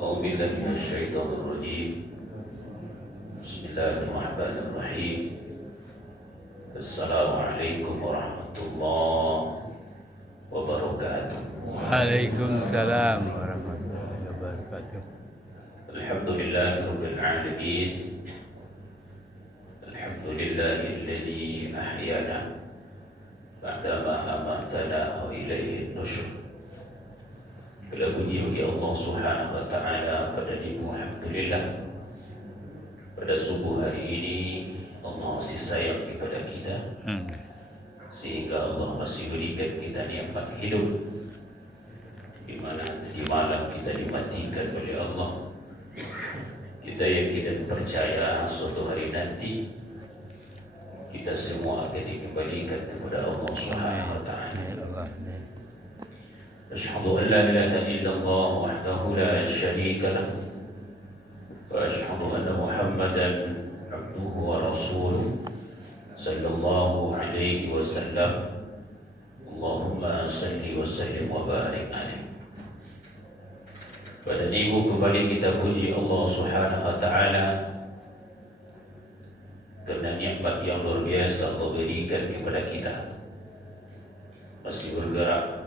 أعوذ بالله من الشيطان الرجيم. بسم الله الرحمن الرحيم. السلام عليكم ورحمة الله وبركاته. Waalaikumsalam warahmatullahi wabarakatuh. الحمد لله رب العالمين. الحمد لله الذي أحيانا بعدما أماتنا وإليه النشور. Segala puji bagi Allah Subhanahu wa taala. Pada niku alhamdulillah pada subuh hari ini Allah masih sayang kepada kita, sehingga Allah masih berikan kita nikmat hidup, di mana di malam kita dimatikan oleh Allah. Kita yakin dan percaya suatu hari nanti kita semua akan dikembalikan kepada Allah Subhanahu wa taala. Asyhadu an la ilaha illallah wahdahu la syarika lah, wa asyhadu anna Muhammadan abduhu wa rasuluh sallallahu alaihi wasallam. Allahumma salli wa sallim wa barik alaihi. Pada minggu kembali kita puji Allah Subhanahu wa taala karena nikmat yang luar biasa Allah berikan kepada kita. Masih bergerak,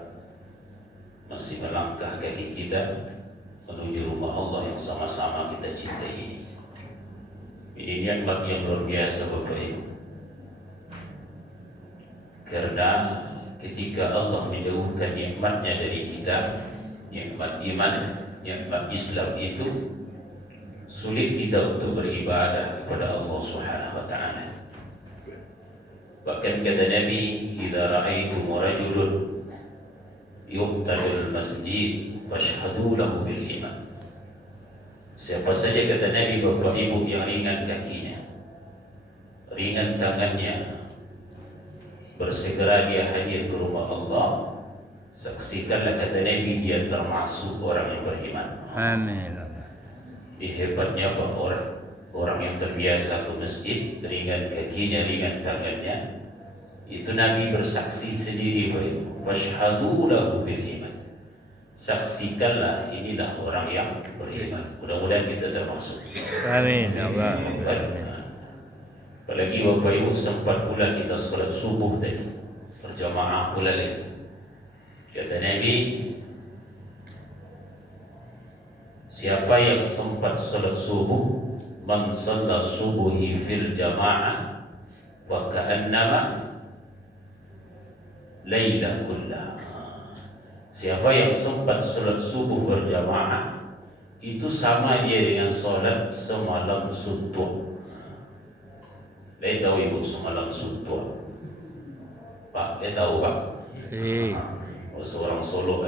masih melangkah kaki kita menuju rumah Allah yang sama-sama kita cintai ini. Ini nikmat yang luar biasa Bapak Ibu. Karena ketika Allah menjauhkan nikmatnya dari kita, nikmat iman, nikmat Islam itu, sulit kita untuk beribadah kepada Allah Subhanahu wa taala. Bahkan kata Nabi, "Idza ra'aitum rajulun yuqtalul masjid fashhadu lahu bil iman." Siapa saja kata Nabi Bapak Ibu yang ringan kakinya, ringan tangannya, bersegera dia hadir ke rumah Allah, saksikanlah kata Nabi dia termasuk orang yang beriman. Amin. Hebatnya bahwa orang yang terbiasa ke masjid, ringan kakinya, ringan tangannya, itu Nabi bersaksi sendiri bahwa washhadu lahu bil iman. Saksikanlah inilah orang yang beriman. Mudah-mudahan kita termasuk. Amin. Allah. Apalagi Bapak Ibu sempat pula kita salat subuh tadi berjamaah pula lagi. Kata Nabi, siapa yang sempat salat subuh, man shalla subuhi fil jamaah wa ka'annama laila kullah. Siapa yang sempat salat subuh berjamaah, itu sama dia dengan salat semalam suntuk. Dia tahu Ibu semalam suntuk? Pak, dia tahu Pak? Seorang Solo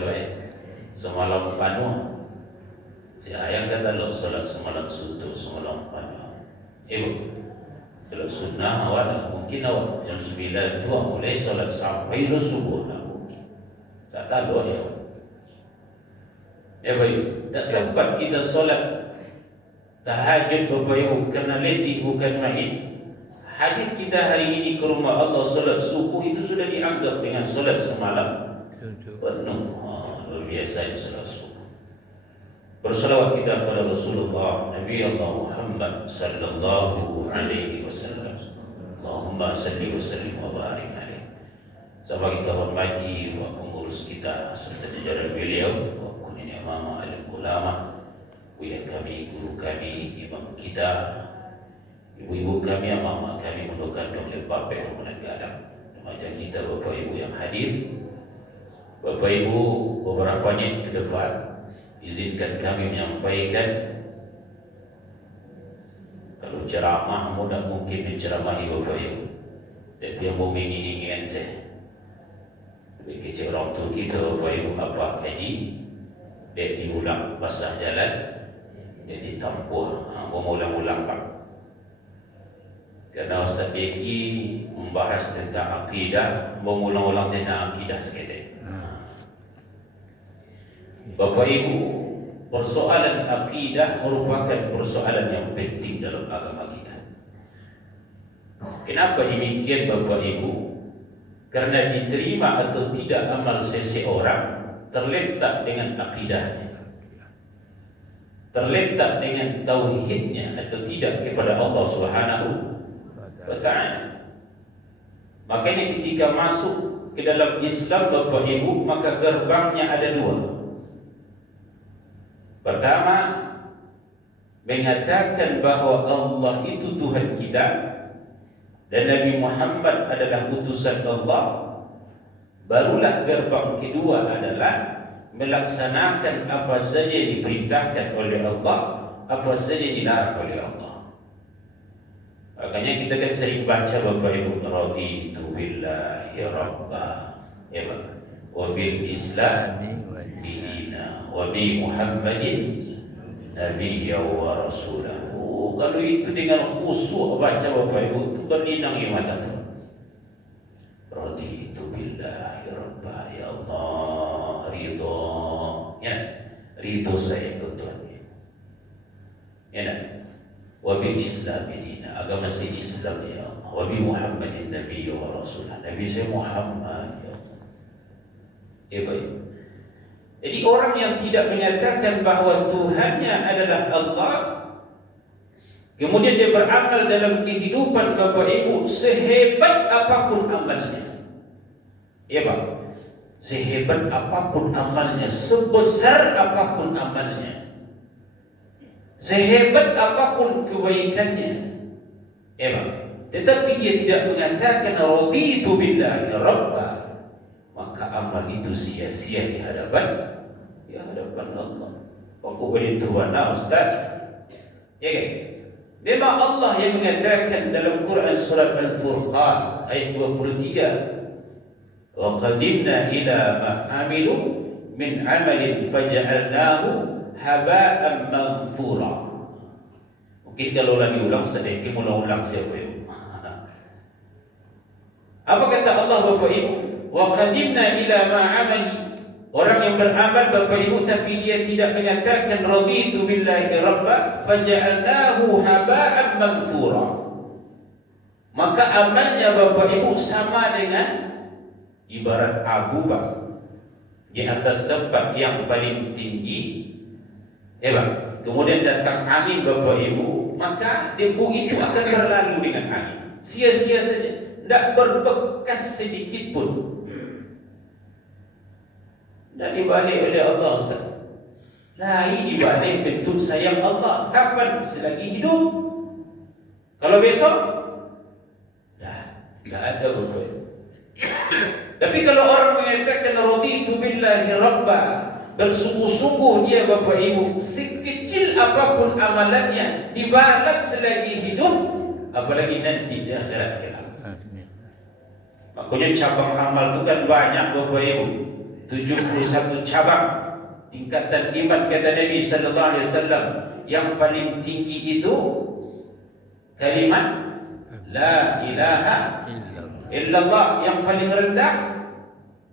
semalam panuh. Si ayang kata lo salat semalam suntuk, semalam panuh. Ibu, salat sunnah awal mungkin awal jam 9 tu mulai salat sampai lo subuh lah mungkin. Tak tahu dia. Ya baik, tak sempat kita salat tahajud Bapak Ibu kerana letih bukan main. Hadir kita hari ini ke rumah Allah salat subuh itu sudah dianggap dengan salat semalam penuh. Luar biasa salat subuh. Bersalawat kita kepada Rasulullah Nabi Allah Muhammad sallallahu alaihi wasallam. Allahumma salli wa sallim wa barik alaihi. Sama kita hormati wa pengurus kita serta jajaran beliau, wa kunini amama alim ulama, buya kami, guru kami, imam kita, ibu-ibu kami, mama kami, mendoakan oleh Bapak yang menegakkan remaja kita, Bapak Ibu yang hadir. Bapak Ibu, beberapa menit ke depan izinkan kami menyampaikan, kalau ceramah mudah mungkin menceramahi Bapak Ibu, tapi yang menginginkan saya kecil orang tu kita Bapak Ibu apa kaji dia diulang pasal jalan dia ditampur mengulang-ulang Pak. Kerana Ustaz Beki membahas tentang akidah, mengulang-ulang tentang akidah sekali. Bapak Ibu, persoalan akidah merupakan persoalan yang penting dalam agama kita. Kenapa demikian Bapak Ibu? Karena diterima atau tidak amal seseorang terletak dengan akidahnya. terletak dengan tauhidnya atau tidak kepada Allah Subhanahu wa ta'ala. Makanya ketika masuk ke dalam Islam Bapak Ibu, maka gerbangnya ada dua. Pertama, mengatakan bahwa Allah itu Tuhan kita dan Nabi Muhammad adalah utusan Allah. Barulah gerbang kedua adalah melaksanakan apa saja yang diperintahkan oleh Allah, apa saja yang dilarang oleh Allah. Makanya kita kan sering baca Bapak Ibu, raditu billahi rabba, ya Pak, wa bil islam dinina, wa bi Muhammadin nabiyya wa rasulah. Kalau itu dengan khusyuk baca Bapak Ibu, itu berlinang mata tu. Raditu billahi rabba, ya Allah, ridho, ya, ridho saya ke Tuhan, ya, wa bil islam dinina, agama saya Islam, ya Allah, wa bi Muhammadin nabiyya wa rasulah, Nabi saya Muhammad, ya Allah. Baik. Jadi orang yang tidak menyatakan bahawa Tuhannya adalah Allah, kemudian dia beramal dalam kehidupan Bapak Ibu, sehebat apapun amalnya, ya Pak, sehebat apapun amalnya, sebesar apapun amalnya, sehebat apapun kebaikannya, ya Pak, tetapi dia tidak mengatakan raditu billahi rabba, maka amal itu sia-sia di hadapan Allah. Pokoknya Tuhan Ustaz, ya kan? Memang Allah yang mengatakan dalam Quran surat Al-Furqan ayat 23, wa qadimna ila ma amilu min amalin faja'alnahu haba'an maghfura. Mungkin kalau diulang sedikit, mula ulang siapa itu? Apa kata Allah Bapak Ibu? Wa qadimna ila ma amali. Orang yang beramal Bapak Ibu tapi dia tidak menyatakan raditu billahi rabba, faja'alnahu haba'an maghfura, maka amalnya Bapak Ibu sama dengan ibarat abu Pak di atas tempat yang paling tinggi, ya Pak. Kemudian datang angin Bapak Ibu, maka debu itu akan berlalu dengan angin, sia-sia saja, tidak berbekas sedikit pun. Dan dibalik oleh Allah Ustaz. Nah, ini dibalik bentuk sayang Allah. Kapan? Selagi hidup. Kalau besok, dah, tidak ada betul. Tapi kalau orang mengatakan raditu billahi rabba, bersungguh-sungguh dia Bapak Ibu, sekecil apapun amalannya dibalas selagi hidup, apalagi nanti di akhirat kelak. Makanya cabang amal itu kan banyak Bapak Ibu, 71 cabang tingkatan iman kata Nabi sallallahu alaihi wasallam. Yang paling tinggi itu kalimat la ilaha illallah. Yang paling rendah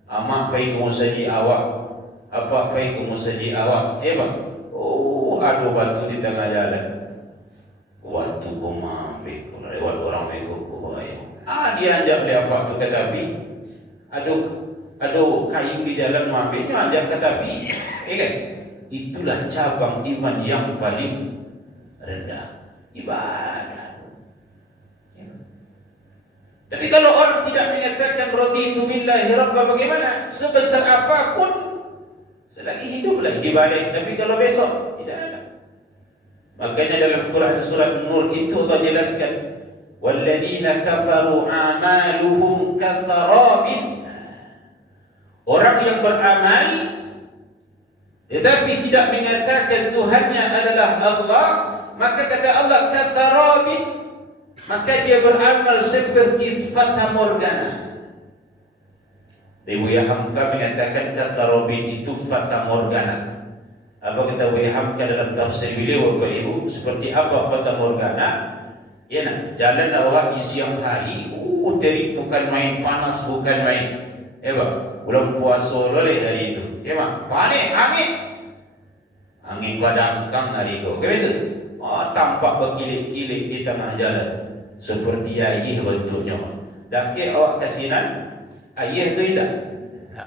amak pai musaji awak, apa pai musaji awak, Bang. Oh, ada batu di tengah jalan, waktu kumambe lewat orang mego kuai, dia ajak dia apa tu kata api, aduh kayu di jalan mabenya ajak kata api, kan? Itulah cabang iman yang paling rendah, ibadah. Tapi kalau orang tidak menyatakan raditu billahi rabba, bagaimana? Sebesar apapun selagi hiduplah dibalik, tapi kalau besok tidak ada. Makanya dalam Quran surat Nur itu Allah jelaskan, walladzina kafaru a'maluhum katharabin. Orang yang beramal tetapi tidak mengatakan Tuhannya adalah Allah, maka kata Allah katharabin, maka dia beramal seperti fata morgana. Ibu Hamka mengatakan katharabin itu fata morgana. Apa kata Buya Hamka dalam tafsir beliau Bapak Ibu, seperti apa fata morgana? Ya nak, jalan awak di siang hari, terik, bukan main, panas bukan main. Bang, bulan puasa loleh hari itu. Bang, panik, angin badangkang hari itu. Begitu. Tampak berkilik-kilik di tengah jalan, seperti air bentuknya. Dah ke awak kasinan, air tu tidak.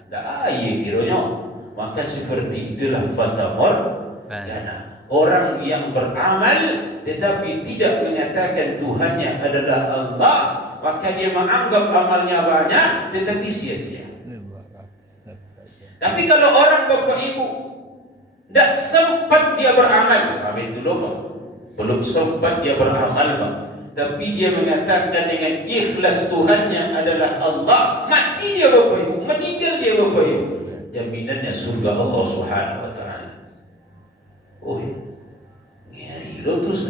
Dah air kiranya. Maka seperti itulah fata morgana. Orang yang beramal tetapi tidak mengatakan Tuhannya adalah Allah, maka dia menganggap amalnya banyak tetapi sia-sia. Tapi kalau orang Bapak Ibu tidak sempat dia beramal, itu lupa, belum sempat dia beramal, Pak. Tapi dia mengatakan dengan ikhlas Tuhannya adalah Allah, mati dia Bapak Ibu, meninggal dia Bapak Ibu, jaminannya surga Allah Subhanahu wa taala. Oh, ngeri lo terus.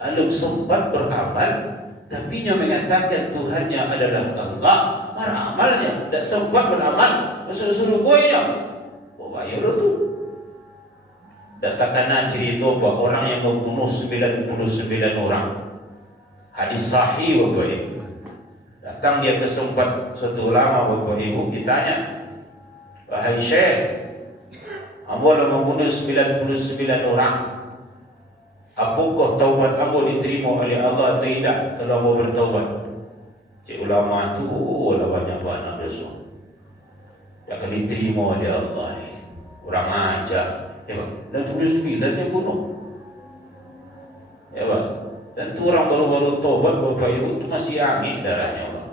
Alung sempat beramal, tapi dia mengatakan Tuhannya adalah Allah, beramalnya tidak sempat beramal, suruh boynya. Oh, bahaya lo tuh. Datakan cerita bahwa orang yang membunuh 99 orang. Hadis sahih Bapak Ibu. Datang dia ke tempat satu ulama Bapak Ibu, ditanya, "Wahai Syekh, ambo membunuh 99 orang. Apakah taubat ambo diterima oleh Allah atau tidak kalau ambo bertaubat?" Cik ulama tu banyak dosa. Tak akan diterima oleh Allah ni. Orang ajar. Dan 99 yang bunuh. Dan tu orang baru-baru taubat Bapak Ibu tu masih angin darahnya, Pak.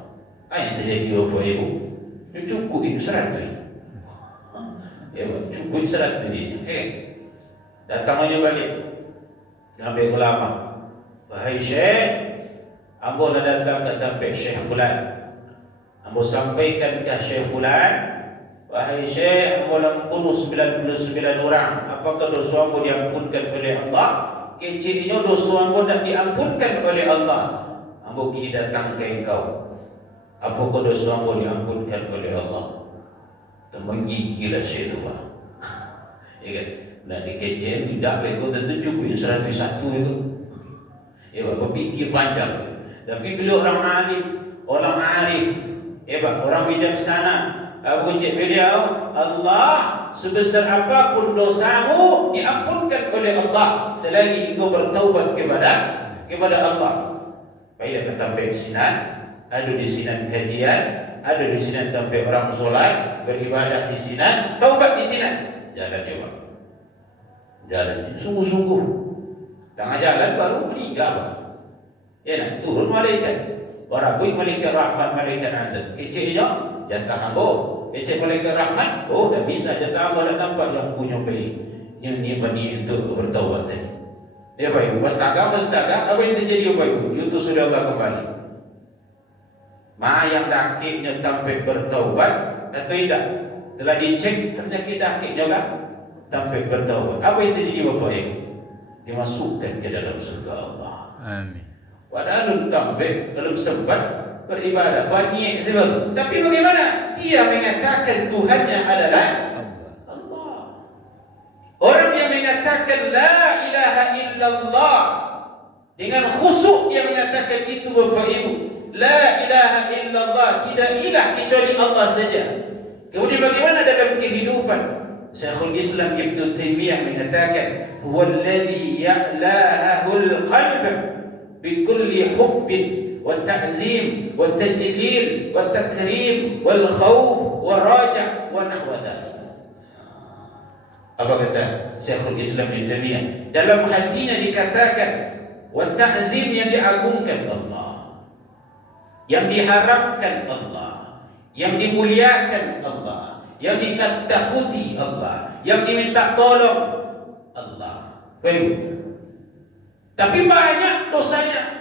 Apa yang terjadi Bapak Ibu? Dia cukup itu 100. Cukup 100 ni. Datang aja balik. Ambil ulama. "Wahai Syekh, ambo nak datang ke tempat Syekh Fulan. Ambo sampaikan ke Syekh Fulan, wahai Syekh, ambo membunuh 99 orang. Apakah dosa ambo diampunkan oleh Allah? Kecilnya dosa ambo tak diampunkan oleh Allah. Ambo kini datang ke engkau. Apakah dosa ambo diampunkan oleh Allah?" Dan menggigil Syekh itu, Pak. Ya kan? Nak dikecil, tidak bego tentu cukup 101 itu. Pak, berfikir panjang. Tapi bila orang alim, orang arif, Pak, orang bijaksana, ucap beliau, Allah sebesar apapun dosamu diampunkan oleh Allah selagi engkau bertaubat kepada Allah. Baik kata sampai sinan, ada di sinan kajian, ada di sinan sampai orang solat, beribadah di sinan, taubat di sinan. Jalan dia, Pak. Jalan sungguh-sungguh. Tengah jalan baru meninggal, Pak. Nak turun malaikat. Barangkali malaikat rahmat, malaikat azab. Kecilnya jatah hamba. Kecil malaikat rahmat, dah bisa jatah hamba dah tampak yang punya bayi. Yang ni bani untuk bertaubat tadi. Ya Bapak Ibu, pas tagak, apa yang terjadi Bapak Ibu? Itu sudah Allah kembali. Yang dakiknya sampai bertaubat atau tidak? Telah dicek ternyata dakiknya kan? Sampai bertaubat. Apa yang terjadi Bapak Ibu? Dimasukkan ke dalam surga Allah. Amin. Padahal belum sempat beribadah, banyak sebab. Tapi bagaimana? Dia mengatakan Tuhannya adalah Allah. Orang yang mengatakan la ilaha illallah dengan khusyuk dia mengatakan itu Bapak Ibu. La ilaha illallah, tidak ilah kecuali Allah saja. Kemudian bagaimana dalam kehidupan? Syekhul Islam Ibn Taymiyah mengatakan huwallazi ya'lahul qalb bikulli hubbin wa ta'zim wa tajlil wa takrim wal khawf wa raja' wa nahwa dhalik. Apa kata Syekhul Islam Ibn Taymiyah? Dalam hatinya dikatakan wa ta'zim, yang diagungkan Allah, yang diharapkan Allah, yang dimuliakan Allah, yang ditakuti Allah, yang diminta tolong Allah. Baik. Tapi banyak dosanya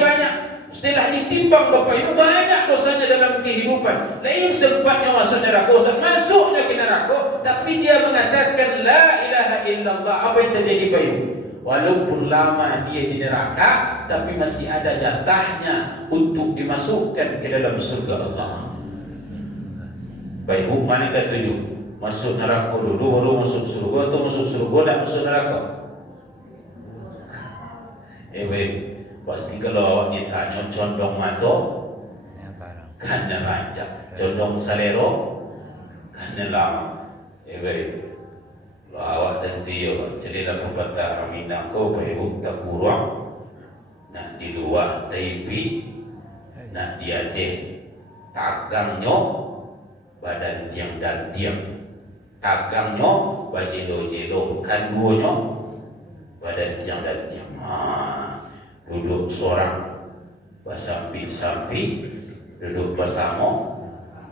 banyak. Setelah ditimbang Bapak Ibu, banyak dosanya dalam kehidupan. Lain sempatnya masuk neraka, masuknya ke neraka, tapi dia mengatakan la ilaha illallah. Apa yang terjadi Bapak Ibu? Walaupun lama dia di neraka, tapi masih ada jatahnya untuk dimasukkan ke dalam surga Allah. Baik, mana kata tujuh? Masuk neraka dulu baru masuk surga, atau masuk surga tak masuk neraka? Baik, pasti kalau awak ditanya condong mata kan rancak, condong salero kan lama. Baik, kalau awak tentu ya, jadilah pepatah orang Minang kau Ibu tak kurang nak di luar taipi, nak dia teh tagangnya badan yang dan diam. Kakangnya bajelo-jelo, kandunya pada tiang dan tiang. Duduk seorang basampi-sampi, duduk bersama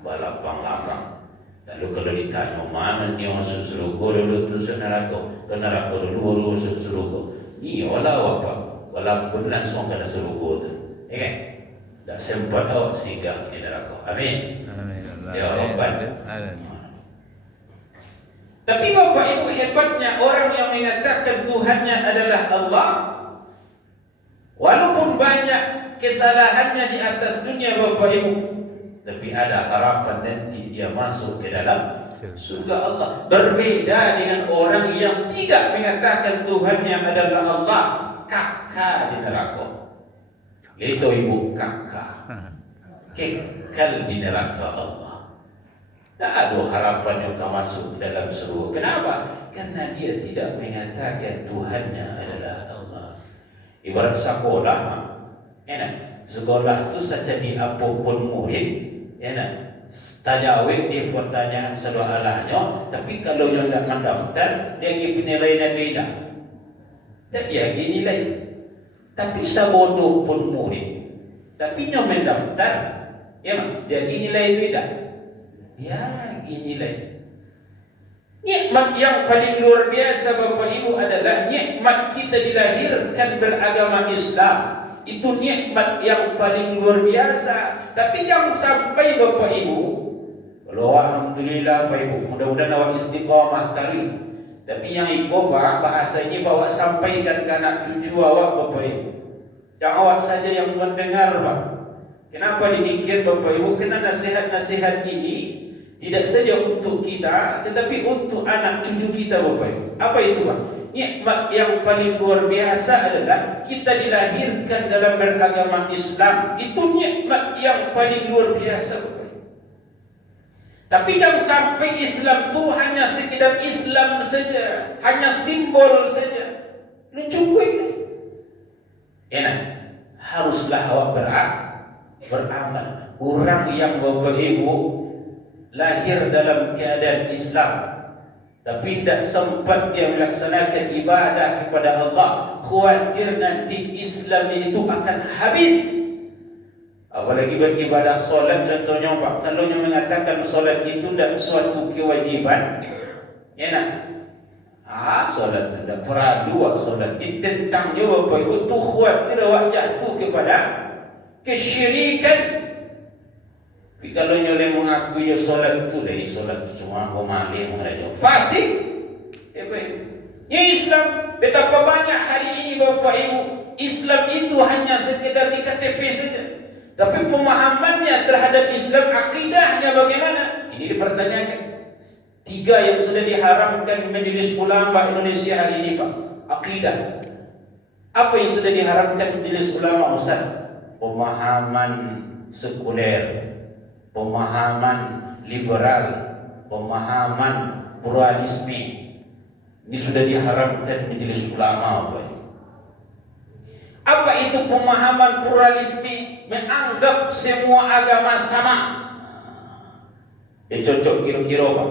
balapang-lapang. Lalu kalau ditanya mana ni masuk surga dulu tu neraka, ke neraka dulu baru masuk surga. Ni olah apa? Walaupun langsung ke surga tu. Ya kan? Tak sempat awak singgah di neraka. Amin. Amin. Jawapan. Amin. Tapi Bapak Ibu, hebatnya orang yang mengatakan Tuhannya adalah Allah, walaupun banyak kesalahannya di atas dunia Bapak Ibu, tapi ada harapan nanti dia masuk ke dalam surga Allah. Berbeda dengan orang yang tidak mengatakan Tuhannya adalah Allah, kakak di neraka. Itu ibu kakak, kekal di neraka Allah. Tak ada harapan yang akan masuk ke dalam surga. Kenapa? Karena dia tidak mengatakan Tuhannya adalah Allah. Ibarat sekolah, sekolah tu saja di apapun murid, tajawid di pertanyaan soalannya, tapi kalau dia tidak mendaftar, dia pergi penilaian tidak. Dan dia pergi nilai. Tapi sebodoh pun murid, tapi dia mendaftar, dia pergi nilai tidak. Ya, inilah nikmat yang paling luar biasa Bapak Ibu adalah nikmat kita dilahirkan beragama Islam. Itu nikmat yang paling luar biasa. Tapi jangan sampai Bapak Ibu, kalau alhamdulillah Bapak Ibu, mudah-mudahan awak istiqamah kali. Tapi yang ikut bahasa ini bawa sampaikan ke anak cucu awak Bapak Ibu. Yang awak saja yang mendengar Pak. Kenapa demikian Bapak Ibu? Karena nasihat-nasihat ini tidak saja untuk kita, tetapi untuk anak cucu kita Bapak Ibu. Apa itu Pak? Nikmat yang paling luar biasa adalah kita dilahirkan dalam beragama Islam. Itu nikmat yang paling luar biasa Bapak Ibu. Tapi jangan sampai Islam itu hanya sekedar Islam saja, hanya simbol saja. Lucu ini. Haruslah awak beramal. Orang yang Bapak Ibu lahir dalam keadaan Islam, tapi tidak sempat dia melaksanakan ibadah kepada Allah, khawatir nanti Islam itu akan habis. Apalagi beribadah solat contohnya Pak, kalau dia mengatakan solat itu tidak suatu kewajiban, solat tidak perlu, solat ditentangnya Bapak Ibu tu khawatir awak jatuh kepada kesyirikan. Tapi kalau nyoleh mengaku ya solat itu dari solat cuma malih mengajar fasik. Ya Islam betapa banyak hari ini Bapak Ibu Islam itu hanya sekedar di KTP saja. Tapi pemahamannya terhadap Islam, akidahnya bagaimana? Ini dipertanyakan. 3 yang sudah diharamkan Majelis Ulama Indonesia hari ini Pak. Akidah. Apa yang sudah diharamkan Majelis Ulama Ustaz? Pemahaman sekuler, pemahaman liberal, pemahaman pluralisme. Ini sudah diharamkan Majelis Ulama Bapak. Apa itu pemahaman pluralisme? Menganggap semua agama sama. Cocok kira-kira Pak?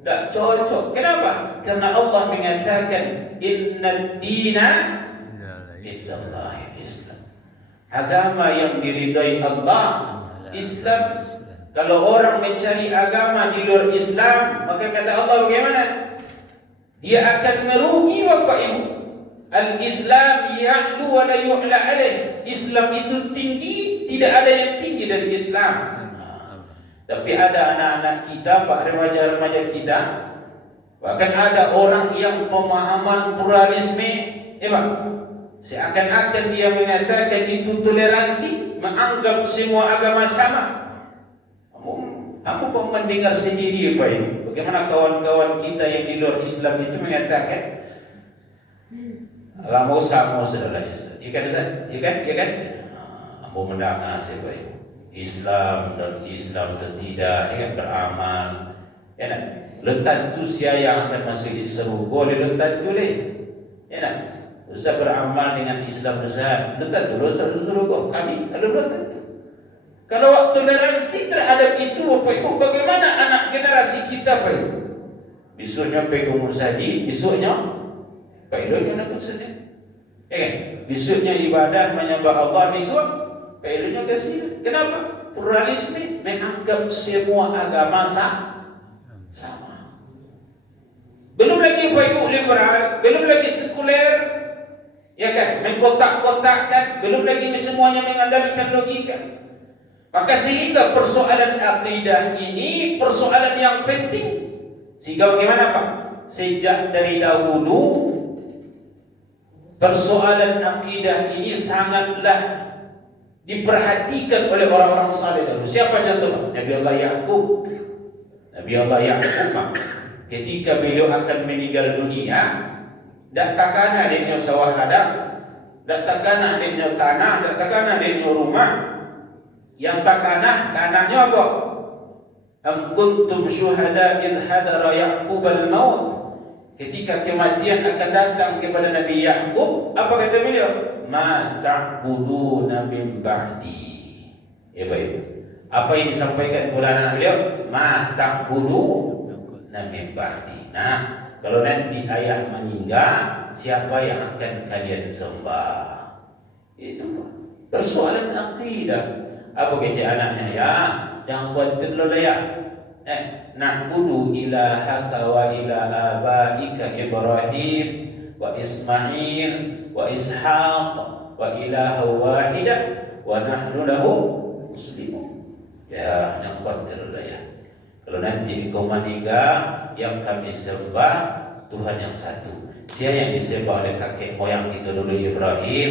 Tak cocok. Kenapa? Karena Allah mengatakan inna dina indallahi Islam. Agama yang diridai Allah Islam. Kalau orang mencari agama di luar Islam, maka kata Allah bagaimana? Dia akan merugi Bapak Ibu. Al-Islam ya'lu wa la yu'la alaih. Islam itu tinggi, tidak ada yang tinggi dari Islam. Tapi ada anak-anak kita, Pak, remaja-remaja kita, bahkan ada orang yang pemahaman pluralisme, Pak, seakan-akan dia mengatakan itu toleransi, menganggap semua agama sama. Kamu pun mendengar sendiri Pak Ibu, bagaimana kawan-kawan kita yang di luar Islam itu mengatakan agama sama saudaranya. Ya kan Ustaz? Ya kan? Kamu mendengar siapa Ibu? Islam dan Islam atau tidak, kan beramal. Ya kan? Letak tu siapa yang akan masuk Islam boleh letak tu leh. Ya kan? Ustaz beramal dengan Islam Ustaz. Letak tu Ustaz suruh kami kalau letak tu. Kalau waktu toleransi terhadap itu Bapak Ibu, bagaimana anak generasi kita Pak Ibu? Besoknya pergi umur saji, besoknya pailunya nak kesini. Kan? Besoknya ibadah menyembah Allah, besok pailunya ke sini. Kenapa? Pluralisme, menganggap semua agama sama. Belum lagi Bapak Ibu liberal, belum lagi sekuler, ya kan? Mengkotak-kotakkan, belum lagi semuanya mengandalkan logika. Maka sehingga persoalan akidah ini persoalan yang penting. Sehingga bagaimana Pak? Sejak dari dahulu persoalan akidah ini sangatlah diperhatikan oleh orang-orang saleh dahulu. Siapa contoh? Nabi Allah Ya'qub. Nabi Allah Ya'qub Pak, ketika beliau akan meninggal dunia, dak takana adiknya sawah ladang, dak takana adiknya tanah, dak takana adiknya rumah. Yang takana kanahnya apa? Am kuntum syuhada idh hadara Ya'qub al-maut. Ketika kematian akan datang kepada Nabi Ya'qub, apa kata beliau? Ma ta'buduna min ba'di. Ya baik. Apa yang disampaikan kepada anak beliau? Ma ta'buduna min ba'di. Nah, kalau nanti ayah meninggal, siapa yang akan kalian sembah? Itu persoalan akidah. Apa kecil anaknya? Ya, jangan khawatir lo ya. Na'budu ilahaka wa ilaha abaika Ibrahim wa Ismail wa Ishaq wa ilaha wahidah wa nahnu lahu muslimun. Ya, jangan khawatir lo ya. Kalau nanti engkau meninggal, yang kami sembah Tuhan yang satu. Siapa yang disembah oleh kakek moyang kita dulu, Ibrahim,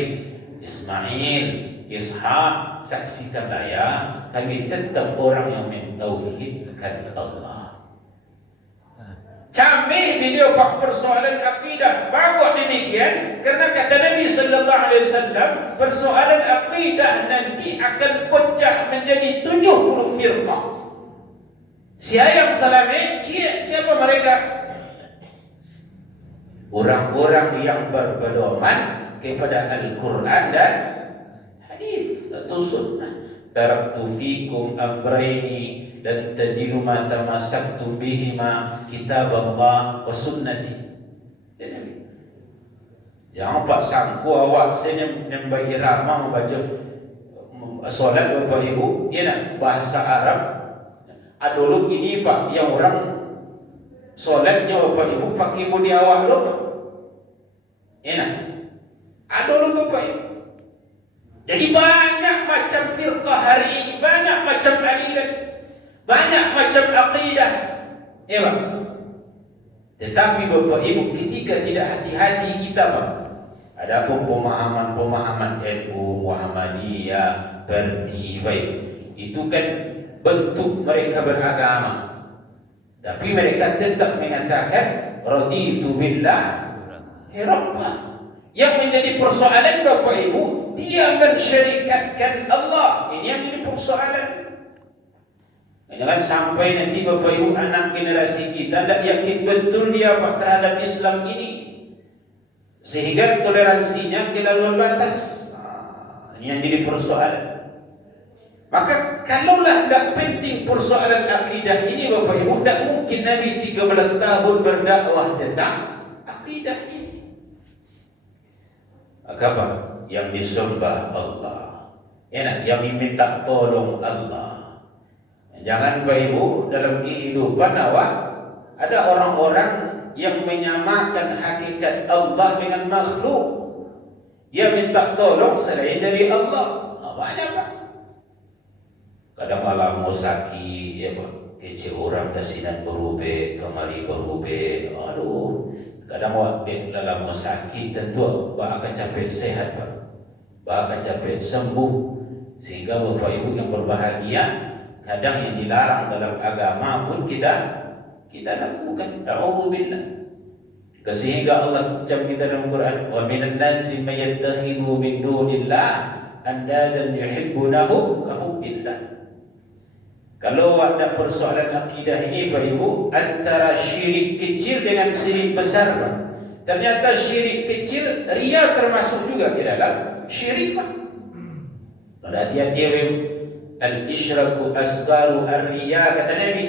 Ismail, Ishaq. Saksikanlah ya, kami tetap orang yang mentauhidkan Allah. Camih beliau pak persoalan akidah. Bagus demikian kerana kata Nabi sallallahu alaihi wasallam, persoalan akidah nanti akan pecah menjadi 70 firqah. Siapa yang salami? Siapa mereka? Orang-orang yang berpedoman kepada Al-Quran dan hadis atau sunnah. Taraktu fikum amrayni dan tadilu ma tamassaktum bihima kitab Allah wa sunnati. Jangan pak sangku awak saya membaca ramah membaca solat Bapak Ibu, ya nak bahasa Arab. Dulu kini pak yang orang solatnya Bapak Ibu pakai budi awak dulu. Ya nak. Dulu Bapak Ibu. Jadi banyak macam firqah hari ini, banyak macam aliran, banyak macam aqidah. Ya Pak. Tetapi Bapak Ibu, ketika tidak hati-hati kita Pak, adapun pemahaman-pemahaman NU, Muhammadiyah, Pertibai, itu kan bentuk mereka beragama. Tapi mereka tetap mengatakan raditu billah rabbah. Yang menjadi persoalan Bapak Ibu, dia mensyarikatkan Allah. Ini yang jadi persoalan. Jangan sampai nanti Bapak Ibu anak generasi kita tidak yakin betul dia Pak terhadap Islam ini, sehingga toleransinya kelaluan batas. Ini yang jadi persoalan. Maka kalaulah tidak penting persoalan akidah ini Bapak Ibu, tidak mungkin Nabi 13 tahun berdakwah tentang akidah ini. Maka apa? Yang disembah Allah, yang diminta tolong Allah. Jangan Bapak Ibu, dalam kehidupan awak ada orang-orang yang menyamakan hakikat Allah dengan makhluk. Dia minta tolong selain dari Allah. Banyak Pak. Kadang malam mau sakit, ya Pak. Kecil orang kasinan berubah, kemari berubah. Aduh. Kadang awak dalam sakit tentu awak akan capek sehat Pak. Awak akan capek sembuh. Sehingga Bapak Ibu yang berbahagia, kadang yang dilarang dalam agama pun kita lakukan. A'udzubillah. Sehingga Allah ucap kita dalam Quran, wa minan nasi may yattakhidhu min dunillah andadan yuhibbunahu ka hubbillah. Kalau ada persoalan akidah ini Pak Ibu, antara syirik kecil dengan syirik besar Pak. Ternyata syirik kecil, riya termasuk juga ke dalam syirik Pak. Hati-hati al-isyraku asgaru ar-riya, kata Nabi.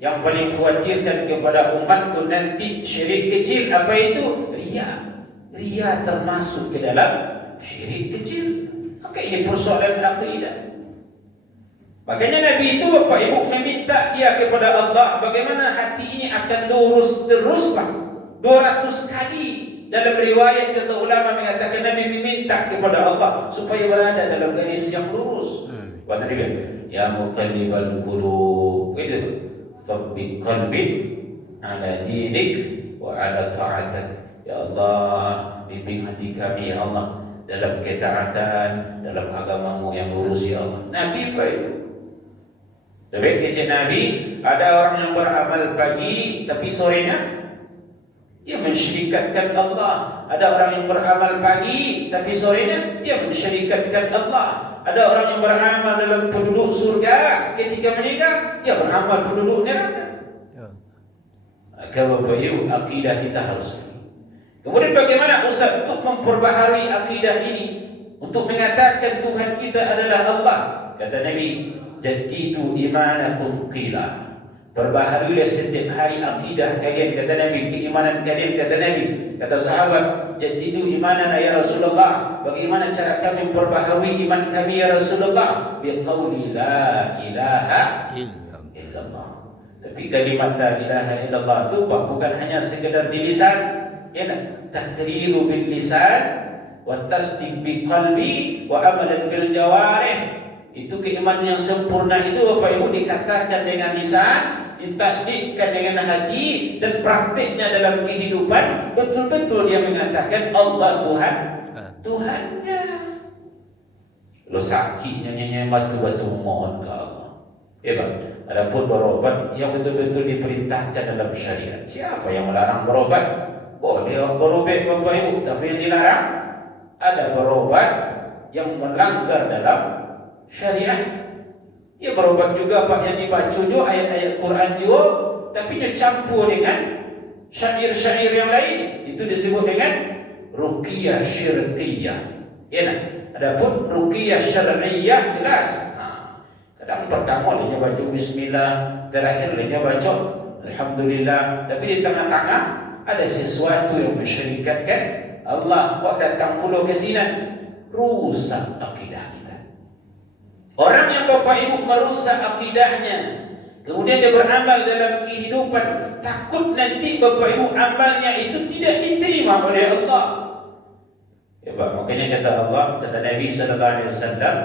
Yang paling khawatirkan kepada umatku nanti syirik kecil. Apa itu? Riya. Riya termasuk ke dalam syirik kecil. Maka ini persoalan akidah. Makanya Nabi itu Bapak Ibu meminta dia kepada Allah, bagaimana hati ini akan lurus terus Pak. 200 kali dalam riwayat kata ulama mengatakan Nabi meminta kepada Allah supaya berada dalam garis yang lurus. Kata dia, ya muqallibal qulub, itu tsabbit qalbi ala dinik wa ala ta'atak. Ya Allah, bimbing hati kami ya Allah dalam ketaatan, dalam agamamu yang lurus ya Allah. Nabi apa itu? Tapi kecil Nabi, ada orang yang beramal pagi tapi sorenya dia mensyirikatkan Allah. Ada orang yang beramal pagi tapi sorenya dia mensyirikatkan Allah. Ada orang yang beramal dalam penduduk surga, ketika meninggal dia beramal penduduk neraka. Maka Bapak Ibu, akidah kita harus. Kemudian bagaimana Ustaz untuk memperbaharui akidah ini, untuk mengatakan Tuhan kita adalah Allah? Kata Nabi, jadidu imanakum qila. Perbaharuilah setiap hari akidah kalian, kata Nabi, keimanan kalian, kata Nabi. Kata sahabat, jadidu imanana ya Rasulullah. Bagaimana cara kami memperbaharui iman kami ya Rasulullah? Biqauli la ilaha illallah. Tapi kalimat la ilaha illallah itu bukan hanya sekedar di lisan, ya nak, takriru bil lisan wa tasdiq bi qalbi wa amalan bil jawarih. Itu keimanan yang sempurna itu Bapak Ibu dikatakan dengan lisan, ditasdikkan dengan hati, dan praktiknya dalam kehidupan betul-betul dia mengatakan Allah Tuhan, Tuhannya. Lo sakitnya nyanyi batu-batu mohon ke Allah. Hebat. Adapun berobat yang betul-betul diperintahkan dalam syariat. Siapa yang melarang berobat? Boleh berobat Bapak Ibu, tapi yang dilarang ada berobat yang melanggar dalam syariat. Ya berobat juga Pak yang dibaca juga ayat-ayat Quran juga, tapi dia campur dengan syair-syair yang lain. Itu disebut dengan ruqyah syirkiyah. Ya nak. Adapun ruqyah syar'iyyah jelas. Kadang pertama dia baca bismillah, terakhir dia baca alhamdulillah, tapi di tengah-tengah ada sesuatu yang mensyirikatkan Allah. Kok datang pula ke sini, rusak akidah kita. Orang yang Bapak Ibu merusak akidahnya, kemudian dia beramal dalam kehidupan, takut nanti Bapak Ibu amalnya itu tidak diterima oleh Allah. Ya Pak, makanya kata Allah, kata Nabi sallallahu alaihi wasallam,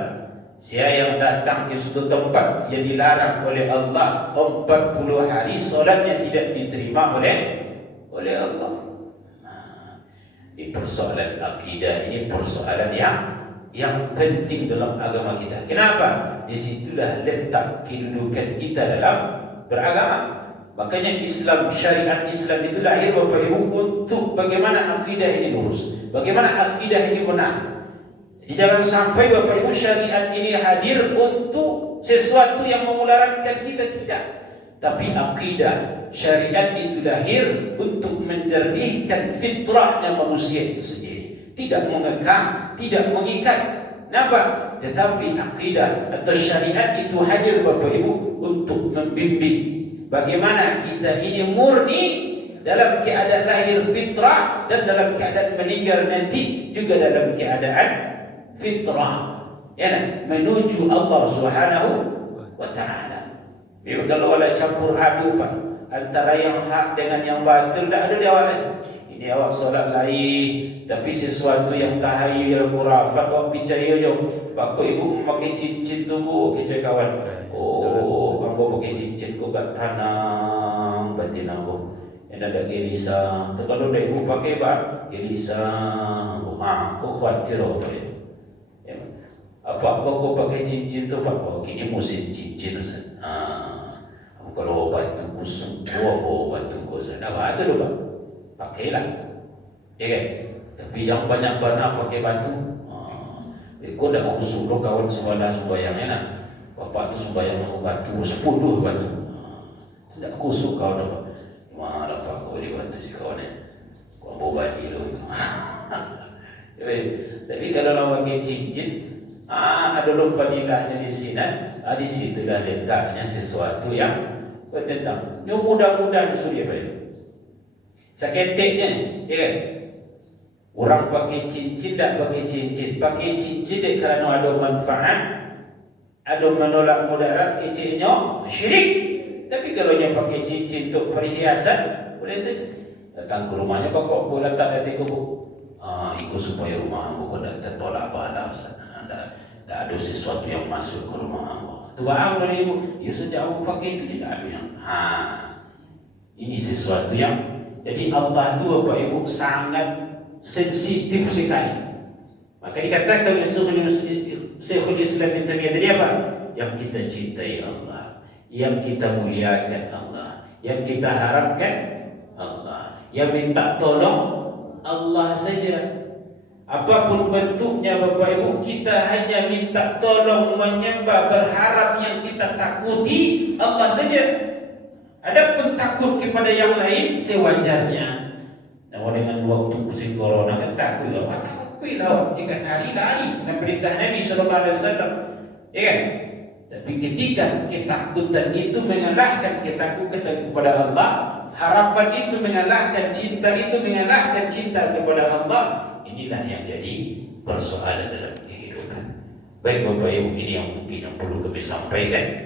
siapa yang datang ke suatu tempat yang dilarang oleh Allah 40 hari, solatnya tidak diterima oleh Allah. Ini persoalan akidah, ini persoalan yang penting dalam agama kita. Kenapa? Disitulah letak kedudukan kita dalam beragama. Makanya Islam, syariat Islam itu lahir Bapak Ibu untuk bagaimana akidah ini lurus, bagaimana akidah ini benar. Jadi jangan sampai Bapak Ibu syariat ini hadir untuk sesuatu yang memudaratkan kita, tidak. Tapi akidah syariat itu lahir untuk menjernihkan fitrahnya manusia itu sendiri, tidak mengekang, tidak mengikat. Kenapa? Tetapi akidah atau syariat itu hadir Bapak Ibu untuk membimbing bagaimana kita ini murni dalam keadaan lahir fitrah, dan dalam keadaan meninggal nanti juga dalam keadaan fitrah, ya, menuju Allah Subhanahu wa taala. Bila kalau ada campur aduk Pak, antara yang hak dengan yang batil, tak ada dia awak. Ini awak solat lain, tapi sesuatu yang tahayul khurafat awak percaya je. Bapak Ibu memakai cincin tu bu, kecil kawan. Oh, kamu pakai cincin kau kat tanam batin aku. Yang ada gelisa. Kalau dah ibu pakai Pak, gelisa. Aku khawatir apa ya? Apa kau pakai cincin tu Pak? Oh, kini musim cincin Ustaz. Kalau batu kusum, batu kusum, apa ada tu Pak? Pakailah, ya kan? Tapi yang banyak banyak pakai batu. Kau dah khusus lo kawan sembahyang sembahyangnya nak. Bapak tu sembahyang dengan batu 10 batu. Tidak khusus kau dah. Mana Pak kau di batu si kawan ni? Kau bawa baju lo. Tapi kalau nak pakai cincin, ada fadilahnya di sini. Di situ dah letaknya sesuatu yang tentang. Ini mudah-mudahan sudah baik. Seketiknya, ya kan? Orang pakai cincin, tak pakai cincin. Pakai cincin dia kerana ada manfaat, ada menolak mudarat, kecilnya syirik. Tapi kalau dia pakai cincin untuk perhiasan, boleh saja. Datang ke rumahnya, kok boleh tak datang ke ikut supaya rumah aku kena tertolak bala. Tak ada sesuatu yang masuk ke rumah aku. Tuhan dari ibu, ya sejak aku pakai itu tidak ada yang ini sesuatu yang. Jadi Allah itu Bapak Ibu sangat sensitif sekali. Maka dikatakan oleh Syekhul Islam Ibn Taimiyah tadi apa? Yang kita cintai Allah, yang kita muliakan Allah, yang kita harapkan Allah, yang minta tolong Allah saja. Apapun bentuknya Bapak Ibu, kita hanya minta tolong, menyembah, berharap, yang kita takuti Allah saja. Adapun takut kepada yang lain sewajarnya. Namun dengan waktu musim corona kan takut lah, takut lah, jika lari-lari dan perintah Nabi SAW, ya kan? Tapi ketika ketakutan itu mengalahkan ketakutan kepada Allah, harapan itu mengalahkan cinta itu mengalahkan cinta kepada Allah, inilah yang jadi persoalan dalam kehidupan. Baik Bapak Ibu, ini yang mungkin yang perlu kami sampaikan.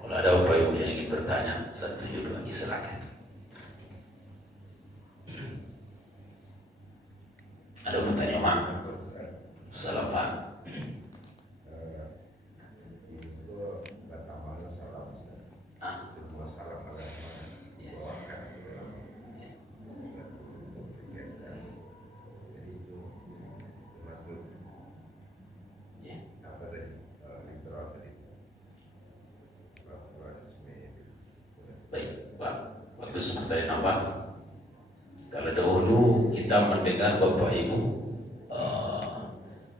Kalau ada Bapak Ibu yang ingin bertanya, satu dua lagi silakan. Ada bertanya, Mak? Assalamualaikum. Seperti apa? Kalau dahulu kita mendengar Bapak Ibu,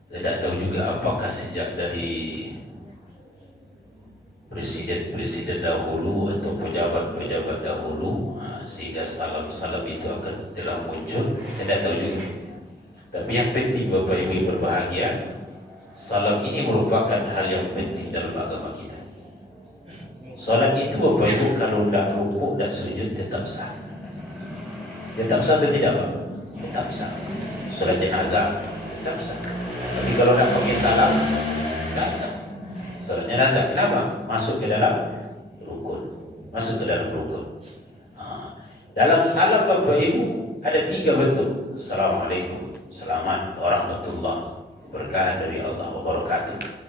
saya tidak tahu juga apakah sejak dari presiden-presiden dahulu atau pejabat-pejabat dahulu, sehingga salam-salam itu akan telah muncul. Saya tidak tahu juga. Tapi yang penting Bapak Ibu berbahagia, salam ini merupakan hal yang penting dalam agama kita. Salat itu Bapak Ibu kalau tidak rukuk dan sujud tetap sah. Tetap sah atau tidak Pak? Tetap sah. Salat jenazah tetap sah. Tapi kalau tidak pakai salam, tidak sah. Salat jenazah kenapa? Masuk ke dalam rukun. Masuk ke dalam rukun. Dalam salam Bapak Ibu ada 3 bentuk. Assalamualaikum, selamat warahmatullah, berkah dari Allah wabarakatuh.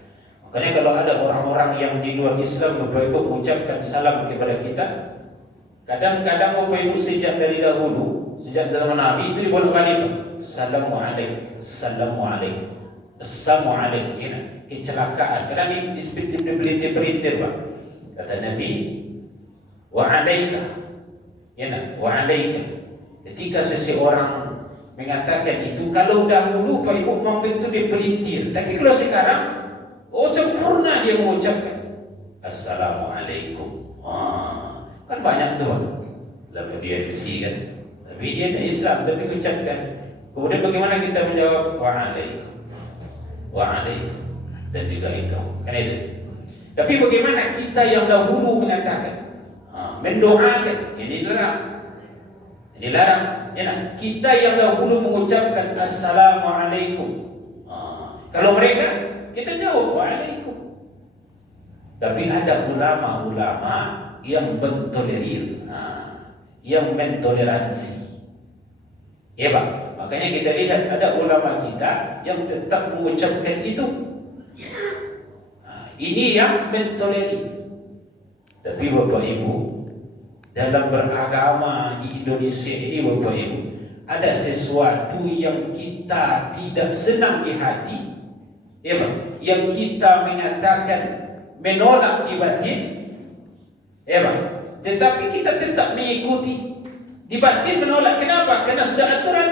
Makanya kalau ada orang-orang yang di luar Islam Bapak Ibu mengucapkan salam kepada kita, kadang-kadang Bapak Ibu sejak dari dahulu, sejak zaman Nabi itu dibolak-balik, Assalamualaikum, Assalamualaikum, Assalamualaikum, ya, kecelakaan. Karena ini diperintah Pak. Kata Nabi, wa'alaika, ya, wa'alaika. Ketika seseorang mengatakan itu, kalau dahulu Pak Ibu memang itu dipelintir, tapi kalau sekarang sempurna dia mengucapkan Assalamualaikum. Kan banyak tuh lalu dia isi kan, tapi dia tidak Islam tapi mengucapkan. Kemudian bagaimana kita menjawab wa'alaikum, wa'alaikum, dan juga engkau, kan itu. Tapi bagaimana kita yang dahulu mengatakan, mendoakan, ini larang, ya, kita yang dahulu mengucapkan Assalamualaikum. Kalau mereka, kita jawab wa'alaikum. Tapi ada ulama-ulama yang mentolerir, yang mentoleransi, ya Pak. Makanya kita lihat ada ulama kita yang tetap mengucapkan itu. Ini yang mentolerir. Tapi Bapak Ibu, dalam beragama di Indonesia ini Bapak Ibu, ada sesuatu yang kita tidak senang di hati, ya Pak, yang kita mengatakan menolak di batin, ya Pak, tetapi kita tetap mengikuti. Di batin menolak, kenapa? Karena sudah aturan.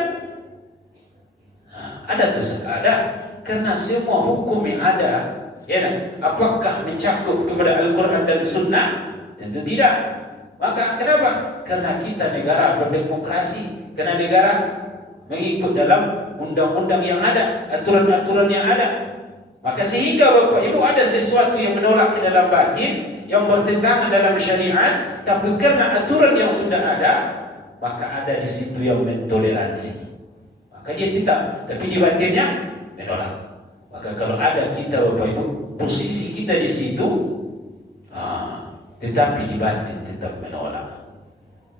Ada karena semua hukum yang ada, ya, apakah mencakup kepada Al-Quran dan Sunnah? Tentu tidak. Maka kenapa? Karena kita negara berdemokrasi, karena negara mengikut dalam undang-undang yang ada, aturan-aturan yang ada. Maka sehingga Bapak Ibu ada sesuatu yang menolak ke dalam batin, yang bertentangan dalam syariat, tapi karena aturan yang sudah ada, maka ada di situ yang mentoleransi. Maka dia tetap, tapi di batinnya menolak. Maka kalau ada kita Bapak Ibu, posisi kita di situ, tetapi di batin tetap menolak.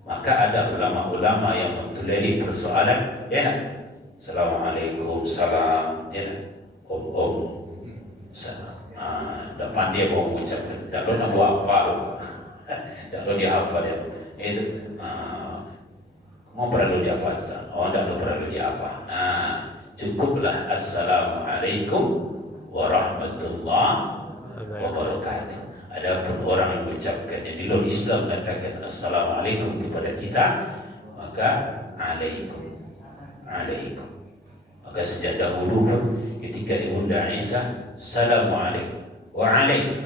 Maka ada ulama-ulama yang mentolerir persoalan, ya nak? Assalamualaikum, salam, ya nak? Om, salam. Depan dia mau mengucapkan, tak nak buat apa, tak dia apa dia. Itu, mau perlu dia apa? Oh, tak perlu dia apa. Cukuplah Assalamualaikum warahmatullahi wabarakatuh. Adapun orang yang mengucapkan yang di luar Islam mengatakan Assalamualaikum kepada kita, maka alaikum. Maka sejak dahulu pun ketika Ibunda Isa, Assalamualaikum wa alaikum.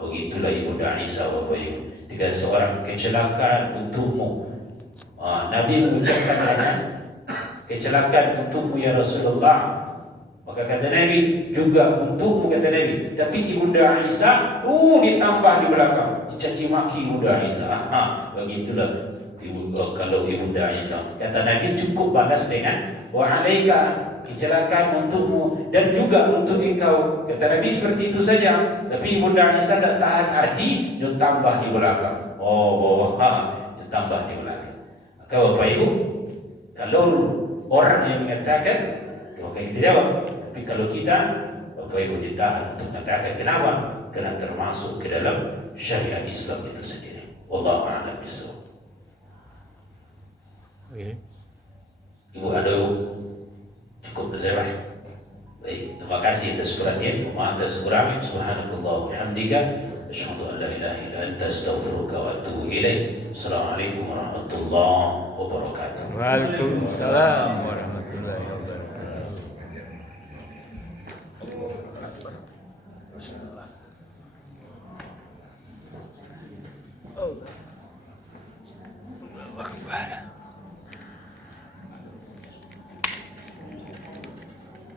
Begitulah Ibunda Isa Bapak Ibu. Ketika seorang kecelakaan untukmu, Nabi mengucapkan kecelakaan untukmu ya Rasulullah. Maka kata Nabi juga untukmu, kata Nabi. Tapi Ibunda Isa ditambah di belakang, dicaci maki Ibunda Isa. Begitulah kalau Ibunda Isa. Kata Nabi cukup balas dengan wa alaika, kecelakaan untukmu dan juga untuk engkau. Kata Nabi seperti itu saja. Tapi Ibunda Isa tak tahan hati, dia tambah di belakang. Dia tambah di belakang. Maka Bapak Ibu, kalau orang yang mengatakan, maka kita jawab. Tapi kalau kita, Bapak Ibu ditahan untuk mengatakan. Kenapa? Kerana termasuk ke dalam syariat Islam itu sendiri. Wallahu a'lam bishawab. Ibu ada cukup bersama. Baik, terima kasih atas perhatian. Maaf atas kurangnya. Subhanakallah wa bihamdika, asyhadu an la ilaha illa anta, astaghfiruka wa atubu ilaik. Assalamualaikum warahmatullahi wabarakatuh. Waalaikumsalam warahmatullahi wabarakatuh.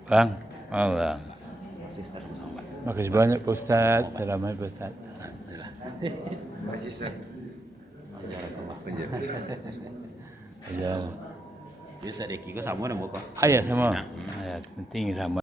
Bang, Allah. Makasih banyak Pak Ustaz. Assalamualaikum Pak Ustaz. Makasih Ustaz. Ya. Bisa dek, kita sama nama kau. Ayah sama. Ayah penting sama.